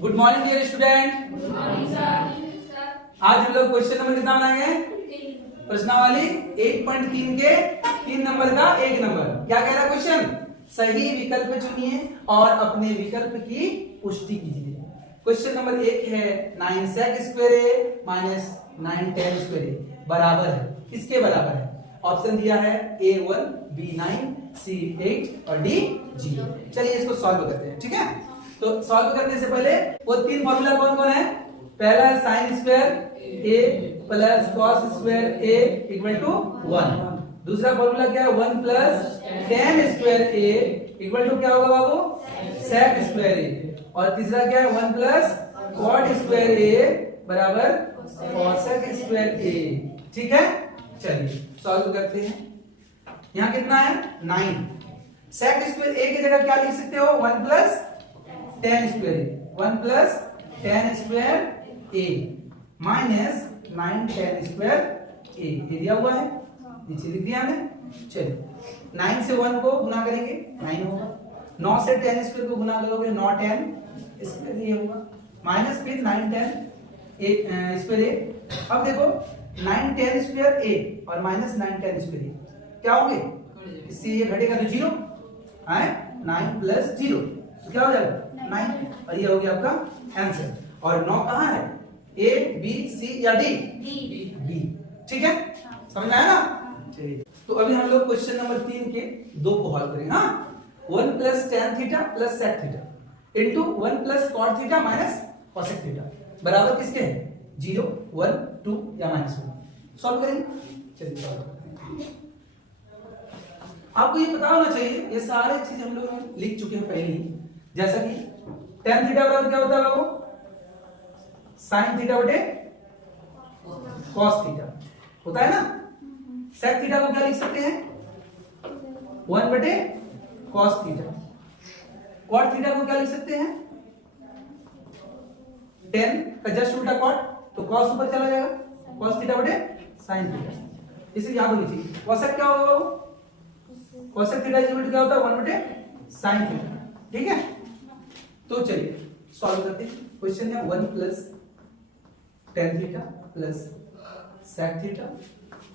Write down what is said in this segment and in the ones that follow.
Good morning dear student. Good morning sir. आज हम लोग क्वेश्चन नंबर कितना बनाएंगे? प्रश्नावली 1.3 के 3 नंबर का 1 नंबर। क्या कह रहा है क्वेश्चन? सही विकल्प चुनिए और अपने विकल्प की पुष्टि कीजिए। क्वेश्चन नंबर 1 है 9 sec स्क्वायर ए माइनस 9 tan स्क्वायर ए बराबर है, किसके बराबर है? ऑप्शन दिया है A1, B9, C8 और D0। चलिए इसको सॉल्व करते हैं, ठीक है? तो सॉल्व करने से पहले वो 3 फॉर्मूला कौन कौन है? पहला है sine square A plus cos square A equal to 1। दूसरा फॉर्मूला क्या है? 1 plus tan square A equal to क्या होगा बाबू? sec square A। और तीसरा क्या है? 1 प्लस cot स्क्वायर A बराबर cosec स्क्वायर A। ठीक है, चलिए सॉल्व करते हैं। यहाँ कितना है? 9। sec स्क्वायर A की जगह क्या लिख सकते हो? 1 plus tan square A, 1 plus tan square A minus 9 tan square A। ये दिया हुआ है, नीचे लिख दिया हमने। चलिए 9 से 1 को गुना करेंगे 9 होगा, 9 से tan स्क्वायर को गुना करोगे 9 tan स्क्वायर ये होगा, माइनस फिर 9 tan स्क्वायर A। अब देखो 9 tan स्क्वायर A और माइनस 9 tan स्क्वायर A क्या होंगे? इससे ये घटेगा तो 0 है, 9 प्लस 0 तो क्या हो जाएगा? 9। और ये हो गया आपका आंसर। और 9 कहाँ है? A, B, C या D? D। ठीक है, समझ में आया ना? चलिए तो अभी हम लोग क्वेश्चन नंबर 3 के 2 को हल करेंगे। हाँ, 1 plus tan theta plus sec theta into 1 plus cot theta minus cosec theta बराबर किसके है? 0, 1, 2 या -1। सॉल्व करेंगे, चलिए सॉल्व करते हैं। आपको ये पता होना चाहिए, ये सारे चीज हम लोग लिख चुके हैं पहले ही। जैसा कि tan थीटा बराबर क्या होता है बाबू? sin थीटा बटे cos थीटा होता है ना। sec थीटा को क्या लिख सकते हैं? 1 बटे cos थीटा। cot थीटा को क्या लिख सकते हैं? tan का जस्ट उल्टा cot, तो cos ऊपर चला जाएगा, cos थीटा बटे sin थीटा। इसे याद होनी चाहिए। cosec क्या होगा बाबू? cosec थीटा इक्वल क्या होता है? 1 बटे sin थीटा। ठीक है, तो चलिए सॉल्व करते हैं। क्वेश्चन है 1 plus tan theta plus sec theta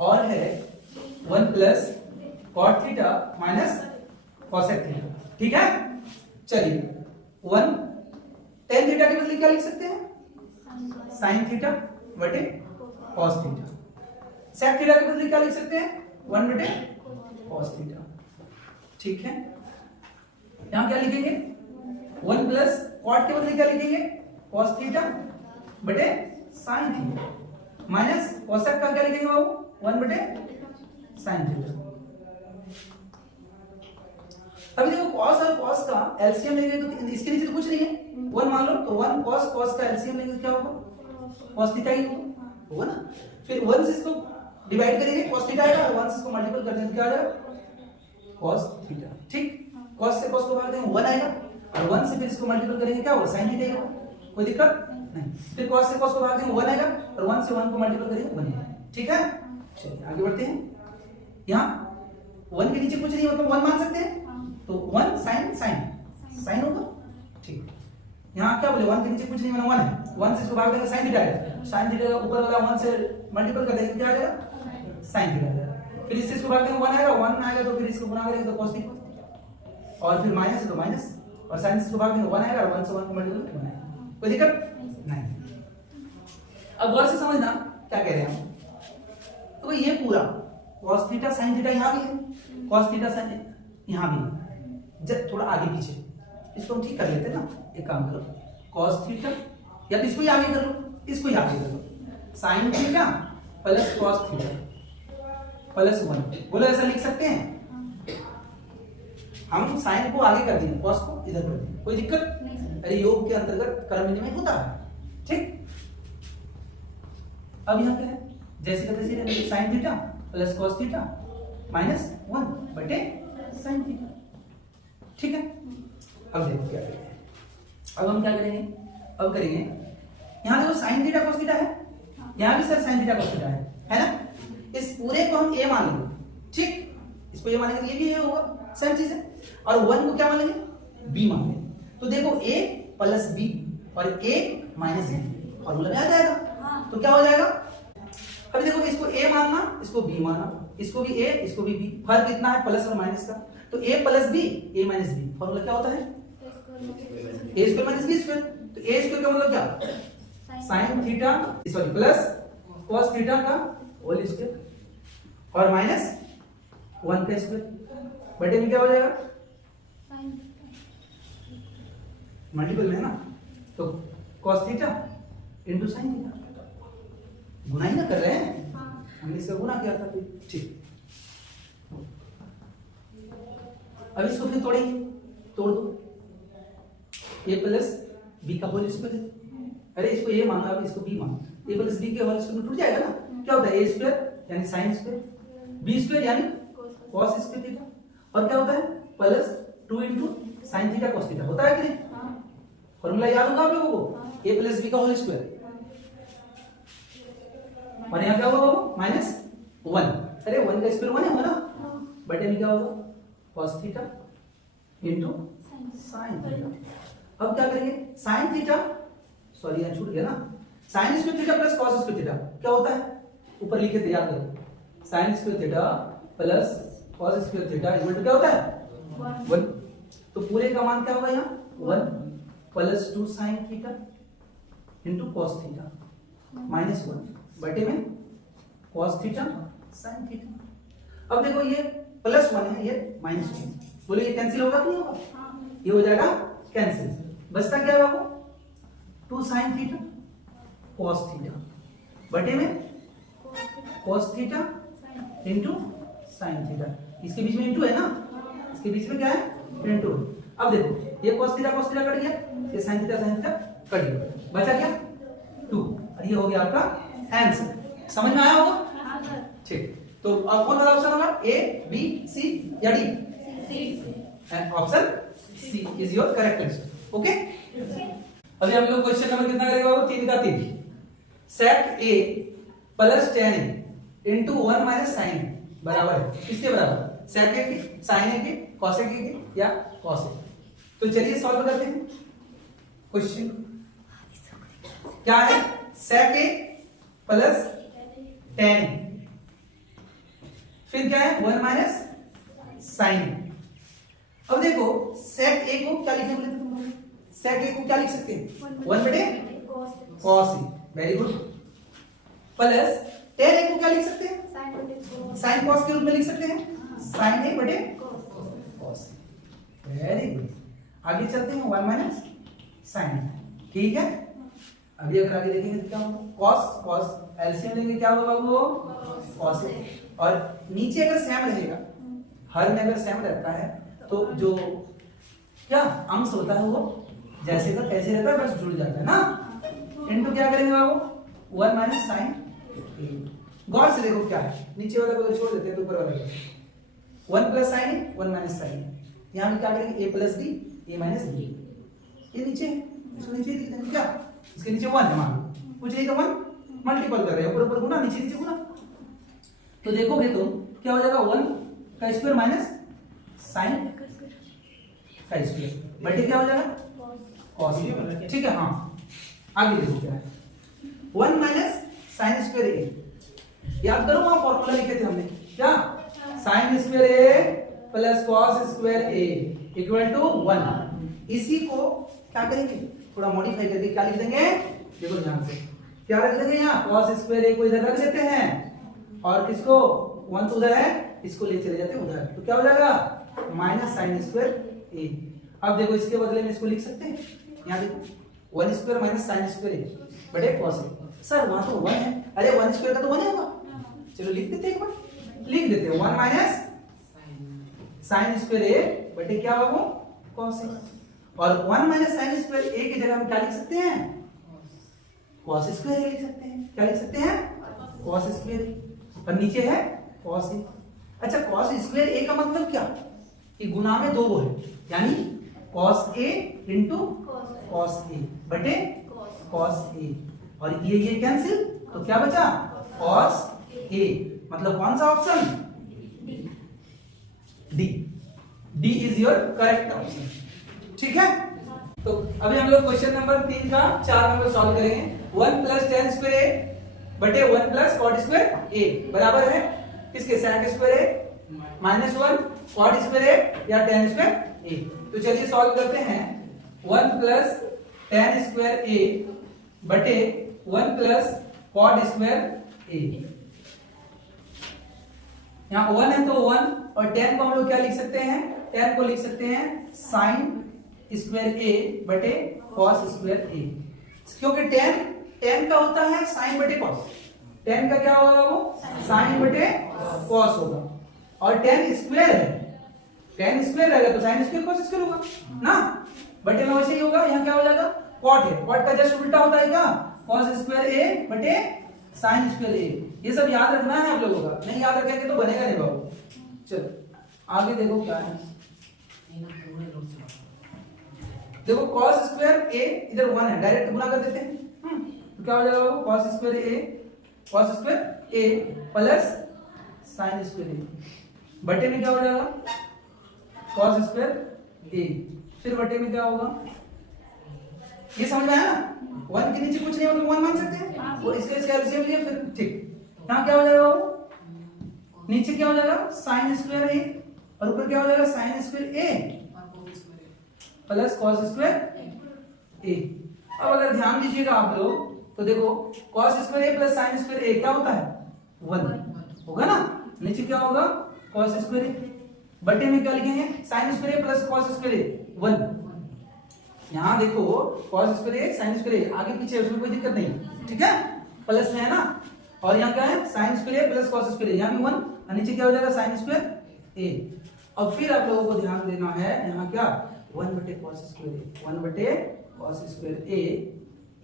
और है 1 plus cot theta minus cosec theta. ठीक है, चलिए 1 tan थीटा के बदले क्या लिख सकते हैं? sin थीटा बटे cos थीटा। sec थीटा के बदले क्या लिख सकते हैं? 1 बटे cos थीटा। ठीक है, यहां क्या लिखेंगे? 1 प्लस cot के बदले क्या लिखेंगे? cos थीटा बटे sin थीटा माइनस cosec का क्या लिखेंगे बाबू? 1 बटे sin थीटा। अभी देखो cos और cos का एलसीएम लेंगे तो इसके नीचे तो कुछ नहीं है, 1 मान लो, तो 1 cos का एलसीएम लेंगे तो क्या होगा? cos थीटा ही होगा ना। फिर 1 से इसको डिवाइड करेंगे cos थीटा आएगा, और 1 से इसको मल्टीपल कर देंगे तो क्या आ जाएगा? cos theta. ठीक, cos से cos को भाग देंगे 1 आएगा, और 1 से फिर इसको मल्टीपल करेंगे क्या होगा? sin थीटा ही होगा। कोई दिक्कत नहीं। फिर cos से cos को भाग देंगे 1 आएगा, और 1 से 1 को मल्टीपल करेंगे 1 आएगा। ठीक है, चलिए आगे बढ़ते हैं। यहाँ 1 के नीचे कुछ नहीं होता, 1 मान सकते हैं, तो 1 sin होगा। ठीक, यहाँ क्या बोले? 1 के नीचे कुछ नहीं बना, 1 है, 1 से इसको भाग देंगे sin थीटा आएगा, sin थीटा का ऊपर वाला 1 से मल्टीपल कर देंगे क्या आ जाएगा? sin थीटा आ जाएगा। फिर इससे इसको भाग देंगे 1 आएगा, 1 आएगा तो फिर इसको गुणा करेंगे तो cos थीटा, और फिर माइनस है तो माइनस, और sin से इसको भाग देंगे 1 आएगा, और 1 से 1 को मल्टीपल करके 1 आएगा। कोई दिक्कत नहीं। अब गौर से समझना क्या कह रहे हैं हम। तो ये पूरा cos थीटा sin थीटा यहाँ भी है, cos थीटा sin यहाँ भी है। जब थोड़ा आगे पीछे इसको हम ठीक कर लेते हैं ना। एक काम करो, cos थीटा या तो इसको ही आगे कर लो, इसको ही आगे कर लो, sin theta plus cos theta plus 1। बोलो ऐसा लिख सकते हैं? हम sin को आगे कर देंगे, cos को इधर कर देंगे, कोई दिक्कत नहीं। अरे योग के अंतर्गत क्रम विनिमय होता है। ठीक, अब यहाँ क्या है? जैसे का तैसे sin theta plus cos theta minus 1 बटे sin थीटा। ठीक है, अब देखो क्या करेंगे। अब हम क्या करेंगे? अब करेंगे यहाँ देखो sin थीटा cos थीटा है, यहाँ भी sir sin theta cos theta है ना। इस पूरे को हम a मान लेंगे। ठीक, इसको a मानेंगे तो ये भी a होगा, सेम चीज है। और 1 को क्या मान लेंगे? b मान लेंगे। तो देखो a प्लस b और एक माइनस बी, फॉर्मूला में आ जाएगा। तो क्या हो जाएगा, अभी देखो इसको ए मानना, इसको बी माना, इसको भी ए, इसको भी बी, फर्क इतना है प्लस और माइनस का, तो ए प्लस बी, ए माइनस बी, फॉर्मूला क्या होता है ए स्क्वायर माइनस बी स्क्वायर। तो ए स्क्वायर का मतलब क्या, sine theta sorry plus cos theta का होल स्क्वायर और माइनस 1 का स्क्वायर बटे में क्या हो जाएगा, मल्टीपल में है ना, तो cos theta into sine theta, गुना ही ना कर रहे हैं, हमने इसका गुना किया था। ठीक, अब इसको फिर तोड़ेंगे, तोड़ दो, ए प्लस बी का होल स्क्वायर, अरे इसको ए मानो, अब इसको बी मानो, ए प्लस बी के होल स्क्वायर टूट जाएगा ना, क्या होता है ए स्क्वायर यानी साइन स्क्वायर, बी स्क्वायर यानी कॉस स्क्वायर थीटा, और क्या होता है plus 2 into sine theta cos theta, होता है कि नहीं, फॉर्मूला याद होगा आप लोगों को, ए प्लस बी का होल स्क्वायर, और यहाँ क्या होगा माइनस 1, अरे 1 का स्क्वायर 1 है ना, बटे में क्या होगा cos theta into sine theta. अब क्या करेंगे, साइन थीटा सॉरी यहाँ छूट गया ना, sine square theta plus cos square theta क्या होता है, ऊपर लिखे थे याद करो, sine square theta plus cos square theta equal to क्या होता है 1, तो पूरे का मान क्या होगा यहाँ 1 plus 2 sine theta into cos theta minus 1 बटे में cos थीटा sin थीटा। अब देखो ये प्लस 1 है, ये माइनस 1, बोलो ये कैंसिल होगा कि नहीं होगा, ये हो जाएगा कैंसिल, बचता क्या है बाबू 2 sin थीटा cos थीटा बटे में cos theta into sin theta, इसके बीच में इंटू है ना, इसके बीच में क्या है इंटू। अब देखो ये cos थीटा कट गया, ये sin थीटा कट गया, बचा क्या 2, और ये हो गया आपका आंसर। समझ में आया होगा, ठीक, तो अब कौन सा ऑप्शन होगा, ए बी सी या D, option C is your correct answer. Okay, अभी हम लोग क्वेश्चन नंबर कितना करेंगे बाबू, 3 का 3, सेक ए प्लस tan ए इंटू 1 माइनस साइन बराबर है किसके बराबर, सेक ए के, साइन ए के, कॉस ए के या कॉस ए। तो चलिए सॉल्व करते हैं क्वेश्चन, क्या है सेक ए प्लस tan ए, फिर क्या है 1 माइनस साइन। अब देखो सेक ए को क्या लिखे बोले थे तुम लोग, सेक ए को क्या लिख सकते हैं 1 बटे cos A, very good, plus tan ए को क्या लिख सकते हैं साइन कॉस के रूप में लिख सकते हैं, साइन ए बटे कॉस ए, वेरी गुड। आगे चलते हैं 1 माइनस साइन, ठीक है। अभी अगर आगे देखेंगे तो क्या होगा, कॉस कॉस एलसीएम लेंगे क्या होगा वो कॉस ए, और नीचे अगर सेम रहेगा, हर में अगर सेम रहता है तो जो क्या अंश होता है वो जैसे का कैसे रहता है बस जुड़ जाता है ना, इनटू क्या करेंगे बाबू 1 माइनस साइन, गौर से देखो क्या है, नीचे वाला को छोड़ देते हैं तो ऊपर वाला 1 प्लस साइन 1 माइनस साइन, यहाँ हम क्या करेंगे a plus D A minus D, ये नीचे इसको नीचे लिख देंगे क्या, इसके नीचे 1 है, मान लो कुछ नहीं का 1 मल्टीपल कर रहे हैं, ऊपर ऊपर गुना नीचे नीचे गुना, तो देखोगे तो क्या हो जाएगा 1 का स्क्वायर माइनस साइन का स्क्वायर बटे क्या हो जाएगा कॉस, ठीक है। हाँ आगे देखो क्या है 1 माइनस साइन स्क्वायर ए, याद करो वहां फॉर्मूला लिखे थे हमने क्या, sine square A plus cos square A equal to 1, इसी को क्या करेंगे थोड़ा मॉडिफाई करके क्या लिख देंगे, देखो ध्यान से क्या रख देंगे यहाँ कॉस स्क्वायर ए को इधर रख देते हैं और किसको 1 तो उधर है, इसको ले चले जाते हैं उधर, तो क्या हो जाएगा माइनस साइन स्क्वायर ए। अब देखो इसके बदले में इसको लिख सकते हैं, यहाँ देखो 1 स्क्वायर माइनस साइन स्क्वायर ए बटे कॉस ए, सर वहां तो 1 है, अरे 1 स्क्वायर का तो 1 ही होगा, चलो लिख देते हैं, एक बार लिख देते हैं 1 माइनस साइन स्क्वायर ए बटे क्या बाबू कॉस ए, और 1 माइनस साइन स्क्वायर ए की जगह हम क्या लिख सकते हैं कॉस स्क्वायर ए लिख सकते हैं, क्या लिख सकते हैं कॉस स्क्वायर ए, और नीचे है कॉस ए। अच्छा कॉस स्क्वायर ए का मतलब क्या, कि गुना में 2 वो है, यानी cos A into cos A बटे कॉस ए, और ये कैंसिल, तो क्या बचा कॉस ए, मतलब कौन सा option D, D is your correct option, ठीक है। तो अभी हम लोग क्वेश्चन नंबर 3 का 4 नंबर सॉल्व करेंगे। 1 प्लस टेन स्क्वायर ए बटे 1 प्लस कॉट स्क्वायर ए बराबर है किसके? sec स्क्वायर ए माइनस 1 कॉट स्क्वायर ए या टेन स्क्वायर ए। तो चलिए सॉल्व करते हैं। 1 प्लस टेन स्क्वायर ए बटे 1 प्लस कॉट स्क्वायर ए। यहाँ 1 है तो 1 और 10 को हम लोग क्या लिख सकते हैं? 10 को लिख सकते हैं साइन स्क्वायर ए बटे कॉस स्क्वायर ए, क्योंकि 10 का होता है साइन बटे कॉस। 10 का क्या होगा? वो साइन बटे कॉस होगा और 10 स्क्वायर है, 10 स्क्वायर रहेगा तो साइन स्क्वायर कॉस स्क्वायर होगा ना। बटे में वैसे ही होगा। यहाँ क्या हो जाएगा? कॉट है, कॉट का जस्ट उल्टा होता है क्या? कॉस स्क्वायर ए बटे साइन स्क्वायर ए। ये सब याद रखना है आप लोगों का, नहीं याद रखेंगे तो बनेगा नहीं बाबू। चलो आगे देखो क्या है। देखो cos स्क्वायर a इधर 1 है, डायरेक्ट गुना कर देते हैं। तो क्या हो जाएगा? cos square a plus sin square a बटे में क्या हो जाएगा? cos स्क्वायर a फिर बटे में क्या होगा? ये समझ में आया ना? 1 के नीचे कुछ नहीं हो तो 1 मान सकते हैं और इसका एलसीएम लिए फिर ठीक। यहाँ क्या हो जाएगा? नीचे क्या हो जाएगा? sin स्क्वायर a और ऊपर क्या हो जाएगा? sin square a plus cos square A. अब अगर ध्यान दीजिएगा आप लोग तो देखो cos square A plus sine square A क्या होता है? 1 होगा ना। नीचे क्या होगा? कॉस स्क्वायर ए बटे में क्या लिखेंगे? Sign square A plus cos square ए 1। यहाँ देखो कॉस स्क्वायर ए साइन स्क्वायर ए आगे पीछे उसमें कोई दिक्कत नहीं, ठीक है, प्लस में है ना। और यहाँ क्या है? Sine square A plus cos square ए, यहाँ भी 1 और नीचे क्या हो जाएगा? Sign square A. अब फिर आप लोगों को ध्यान देना है यहाँ क्या? 1 बटे कॉस स्क्वायर ए, 1 बटे कॉस स्क्वायर ए।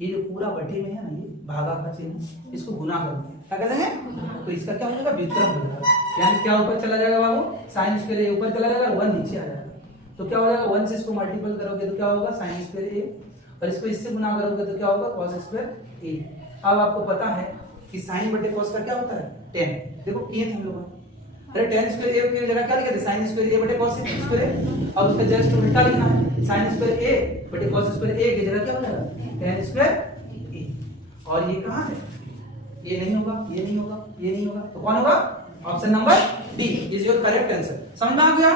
ये जो पूरा बटे में है ना, ये भागा का चिन्ह, इसको गुना कर दें, क्या कहते हैं? तो इसका क्या हो जाएगा? व्युत्क्रम हो जाएगा। यानी क्या ऊपर चला जाएगा बाबू? साइन स्क्वायर ए ऊपर चला जाएगा, 1 नीचे आ जाएगा। तो क्या हो जाएगा? 1 से इसको मल्टीपल करोगे तो क्या होगा? साइन स्क्वायर ए और इसको इससे गुना करोगे तो क्या होगा? Cos square A. अब आपको पता है कि साइन बटे कॉस का क्या होता है? 10। देखो किए हम लोग, अरे टेन स्क्वायर ए की जगह क्या लिखा था? साइन स्क्वायर ए बटे कॉस स्क्वायर ए और उसका जस्ट उल्टा लिखना है। साइन स्क्वायर ए बटे कॉस स्क्वायर ए की जगह क्या हो जाएगा? टेन स्क्वायर ए। और ये कहां है? ये नहीं होगा, ये नहीं होगा, ये नहीं होगा, तो कौन होगा? Option number D is your correct answer. समझ में आ गया?